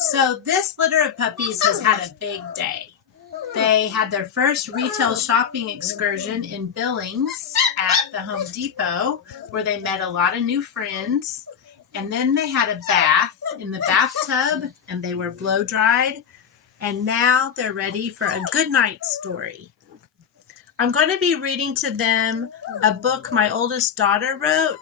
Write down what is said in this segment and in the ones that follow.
So this litter of puppies has had a big day. They had their first retail shopping excursion in Billings at the Home Depot, where they met a lot of new friends. And then they had a bath in the bathtub, and they were blow dried. And now they're ready for a good night story. I'm going to be reading to them a book my oldest daughter wrote,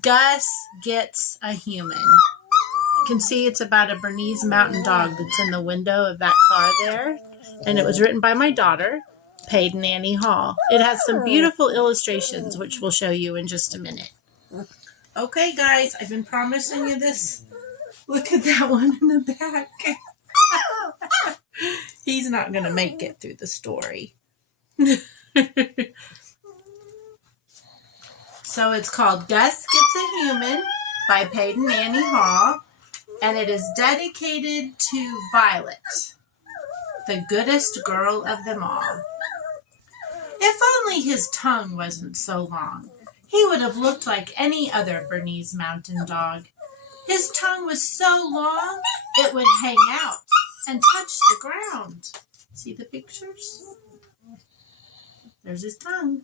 Gus Gets a Human. You can see it's about a Bernese mountain dog that's in the window of that car there. And it was written by my daughter, Payden Annie Hall. It has some beautiful illustrations, which we'll show you in just a minute. Okay, guys, I've been promising you this. Look at that one in the back. He's not going to make it through the story. So it's called Gus Gets a Human by Payden Annie Hall, and it is dedicated to Violet, the goodest girl of them all. If only his tongue wasn't so long, he would have looked like any other Bernese mountain dog. His tongue was so long, it would hang out and touch the ground. See the pictures? There's his tongue.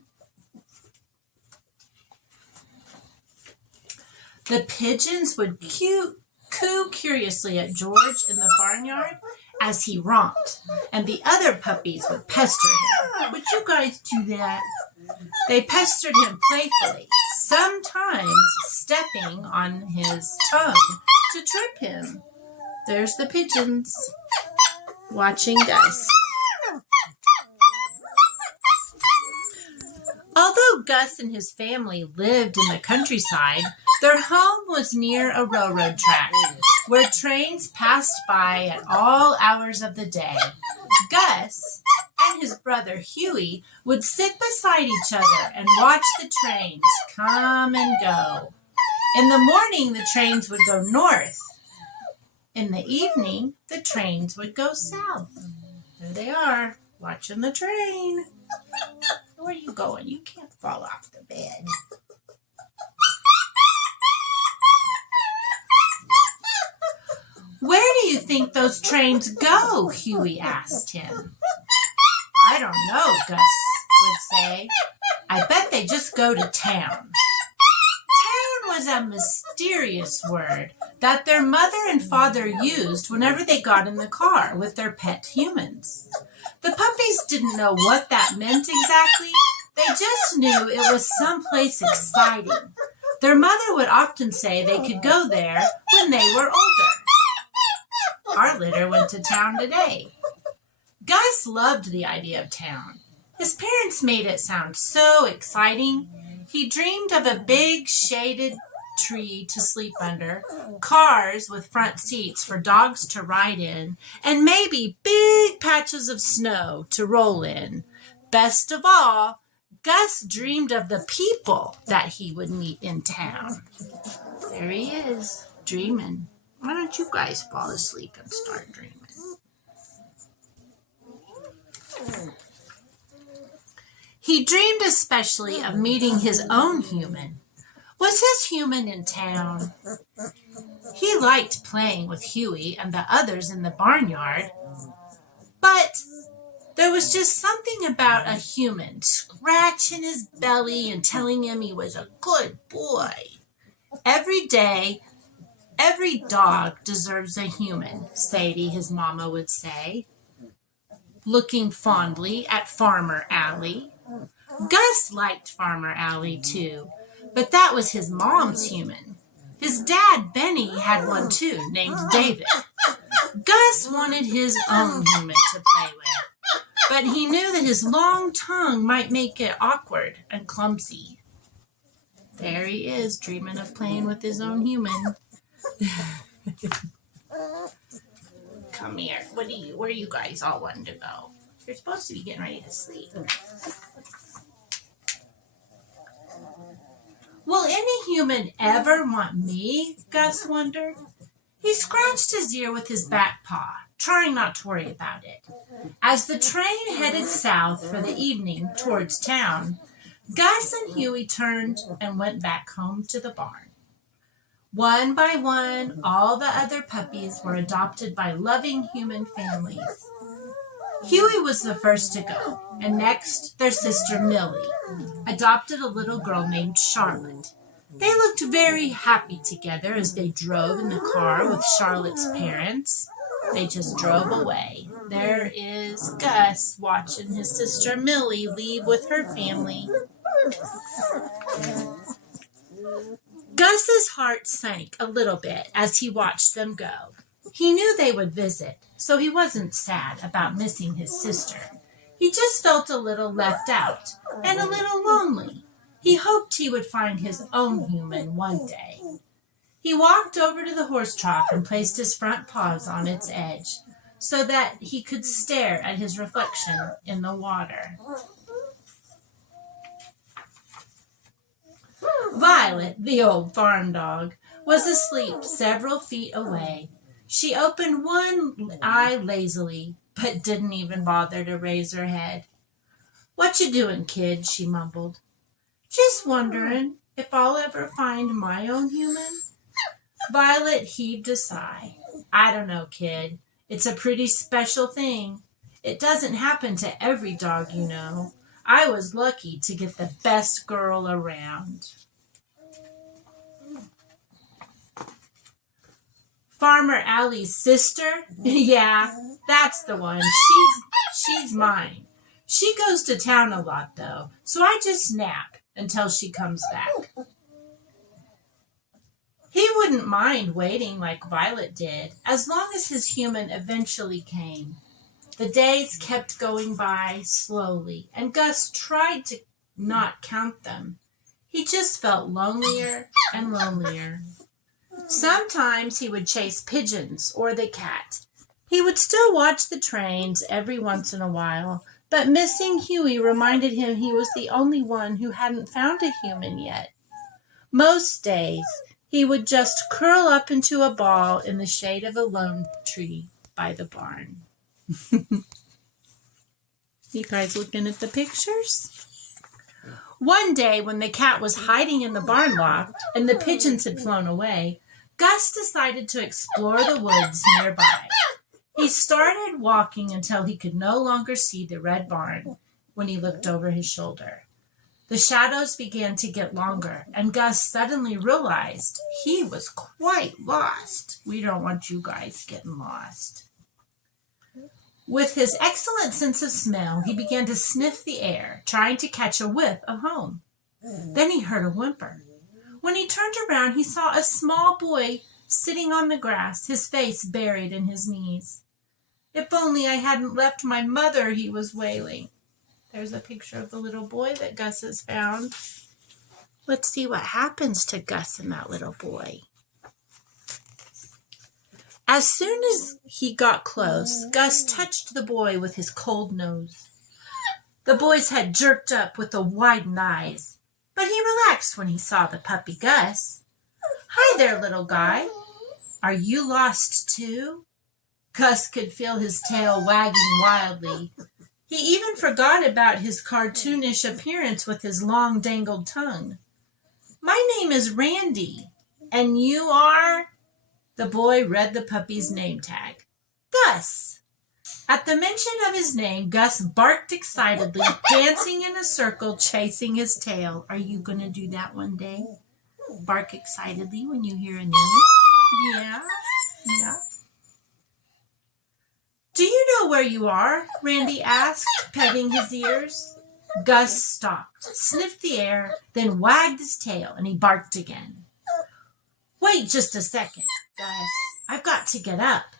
The pigeons would coo curiously at George in the barnyard as he romped, and the other puppies would pester him. Would you guys do that? They pestered him playfully, sometimes stepping on his tongue to trip him. There's the pigeons watching Gus. Although Gus and his family lived in the countryside, their home was near a railroad track where trains passed by at all hours of the day. Gus and his brother Huey would sit beside each other and watch the trains come and go. In the morning, the trains would go north. In the evening, the trains would go south. There they are, watching the train. Where are you going? You can't fall off the bed. Where do you think those trains go? Huey asked him. I don't know, Gus would say. I bet they just go to town. Town was a mysterious word that their mother and father used whenever they got in the car with their pet humans. The puppies didn't know what that meant exactly. They just knew it was someplace exciting. Their mother would often say they could go there when they were older. Our litter went to town today. Gus loved the idea of town. His parents made it sound so exciting. He dreamed of a big shaded tree to sleep under, cars with front seats for dogs to ride in, and maybe big patches of snow to roll in. Best of all, Gus dreamed of the people that he would meet in town. There he is, dreaming. Why don't you guys fall asleep and start dreaming? He dreamed especially of meeting his own human. Was his human in town? He liked playing with Huey and the others in the barnyard, but there was just something about a human scratching his belly and telling him he was a good boy. Every day, every dog deserves a human, Sadie, his mama, would say, looking fondly at Farmer Allie. Gus liked Farmer Allie, too, but that was his mom's human. His dad, Benny, had one, too, named David. Gus wanted his own human to play with, but he knew that his long tongue might make it awkward and clumsy. There he is, dreaming of playing with his own human. Come here. Where you guys all wanting to go? You're supposed to be getting ready to sleep. Will any human ever want me? Gus wondered. He scratched his ear with his back paw, trying not to worry about it. As the train headed south for the evening towards town, Gus and Huey turned and went back home to the barn. One by one, all the other puppies were adopted by loving human families. Huey was the first to go, and next their sister Millie adopted a little girl named Charlotte. They looked very happy together as they drove in the car with Charlotte's parents. They just drove away. There is Gus watching his sister Millie leave with her family. Gus's heart sank a little bit as he watched them go. He knew they would visit, so he wasn't sad about missing his sister. He just felt a little left out and a little lonely. He hoped he would find his own human one day. He walked over to the horse trough and placed his front paws on its edge so that he could stare at his reflection in the water. Violet, the old farm dog, was asleep several feet away. She opened one eye lazily, but didn't even bother to raise her head. "What you doing, kid?" she mumbled. "Just wondering if I'll ever find my own human." Violet heaved a sigh. "I don't know, kid. It's a pretty special thing. It doesn't happen to every dog, you know. I was lucky to get the best girl around." "Farmer Allie's sister? Yeah, that's the one. She's mine. She goes to town a lot, though, so I just nap until she comes back." He wouldn't mind waiting like Violet did, as long as his human eventually came. The days kept going by slowly, and Gus tried to not count them. He just felt lonelier and lonelier. Sometimes he would chase pigeons or the cat. He would still watch the trains every once in a while, but missing Huey reminded him he was the only one who hadn't found a human yet. Most days, he would just curl up into a ball in the shade of a lone tree by the barn. You guys looking at the pictures? One day, when the cat was hiding in the barn loft and the pigeons had flown away, Gus decided to explore the woods nearby. He started walking until he could no longer see the red barn when he looked over his shoulder. The shadows began to get longer, and Gus suddenly realized he was quite lost. We don't want you guys getting lost. With his excellent sense of smell, he began to sniff the air, trying to catch a whiff of home. Then he heard a whimper. When he turned around, he saw a small boy sitting on the grass, his face buried in his knees. "If only I hadn't left my mother," he was wailing. There's a picture of the little boy that Gus has found. Let's see what happens to Gus and that little boy. As soon as he got close, Gus touched the boy with his cold nose. The boy's head jerked up with the widened eyes, but he relaxed when he saw the puppy Gus. "Hi there, little guy. Are you lost too?" Gus could feel his tail wagging wildly. He even forgot about his cartoonish appearance with his long dangled tongue. "My name is Randy, and you are?" The boy read the puppy's name tag. "Gus." At the mention of his name, Gus barked excitedly, dancing in a circle, chasing his tail. Are you going to do that one day? Bark excitedly when you hear a name? Yeah. "Do you know where you are?" Randy asked, petting his ears. Gus stopped, sniffed the air, then wagged his tail, and he barked again. "Wait just a second, Gus. I've got to get up."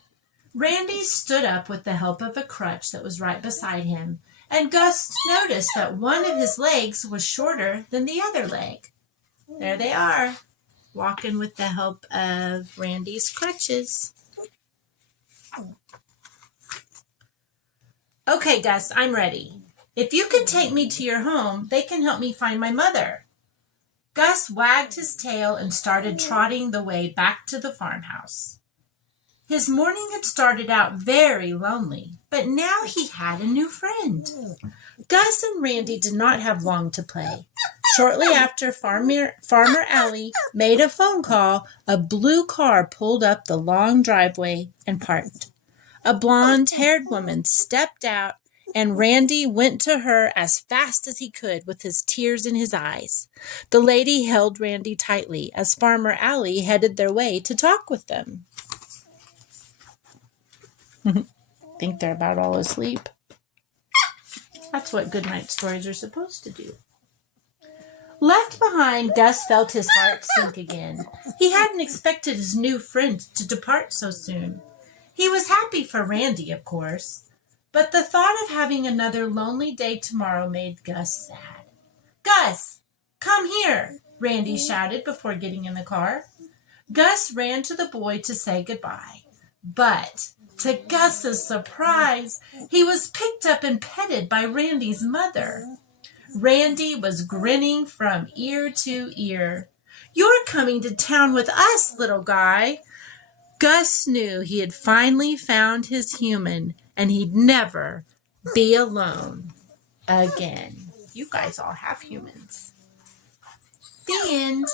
Randy stood up with the help of a crutch that was right beside him, and Gus noticed that one of his legs was shorter than the other leg. There they are, walking with the help of Randy's crutches. "Okay, Gus, I'm ready. If you could take me to your home, they can help me find my mother." Gus wagged his tail and started trotting the way back to the farmhouse. His morning had started out very lonely, but now he had a new friend. Gus and Randy did not have long to play. Shortly after Farmer Allie made a phone call, a blue car pulled up the long driveway and parked. A blonde-haired woman stepped out, and Randy went to her as fast as he could with his tears in his eyes. The lady held Randy tightly as Farmer Allie headed their way to talk with them. Think they're about all asleep. That's what goodnight stories are supposed to do. Left behind, Gus felt his heart sink again. He hadn't expected his new friend to depart so soon. He was happy for Randy, of course, but the thought of having another lonely day tomorrow made Gus sad. "Gus, come here," Randy shouted before getting in the car. Gus ran to the boy to say goodbye, but to Gus's surprise, he was picked up and petted by Randy's mother. Randy was grinning from ear to ear. "You're coming to town with us, little guy." Gus knew he had finally found his human, and he'd never be alone again. You guys all have humans. The end.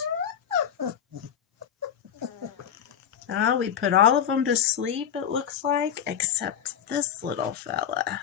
Oh, we put all of them to sleep, it looks like, except this little fella.